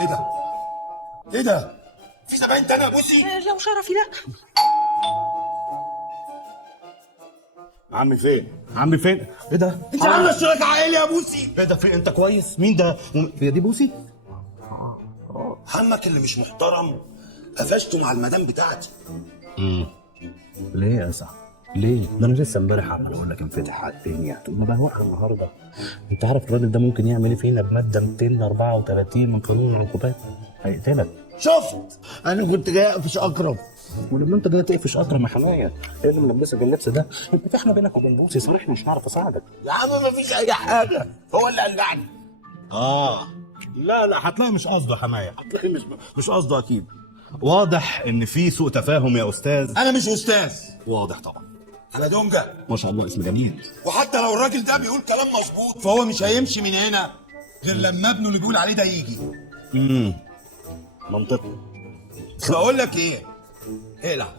ايه ده؟ ايه ده؟ في زباين تاني يا بوسي؟ لو شرفي لا. عمي فين؟ عمي فين؟ ايه ده؟ انت عامله اشتراك عائلي يا بوسي؟ ايه ده؟ فين انت كويس؟ مين ده؟ هي دي بوسي؟ عمك اللي مش محترم قفشته مع المدام بتاعتي. ليه يا صاحبي؟ ليه؟ ده انا لسه امبارح عمال اقول لك انفتح على الدنيا، تقول ما بهوقها النهارده. انت عارف الراجل ده ممكن يعمل ايه فينا بماده 234 من قانون العقوبات؟ هيقتلك. شفت؟ انا كنت جاي اقفش اكرم. ولما انت جاي تقفش اكرم يا حمايه، ايه اللي ملبسك اللبس ده؟ انت احنا بينك وبين بوسي صريح، مش هعرف اساعدك. يا عم مفيش اي حاجه، هو اللي قلعني. لا هتلاقي مش قصده يا حمايه، هتلاقي مش قصده اكيد. واضح ان في سوء تفاهم يا استاذ. انا مش استاذ، واضح طبعا. انا دونجا. ما شاء الله اسم جميل. وحتى لو الراجل ده بيقول كلام مظبوط فهو مش هيمشي من هنا غير لما ابنه اللي بيقول عليه ده يجي. منطقي. بقول لك ايه؟ اقلع.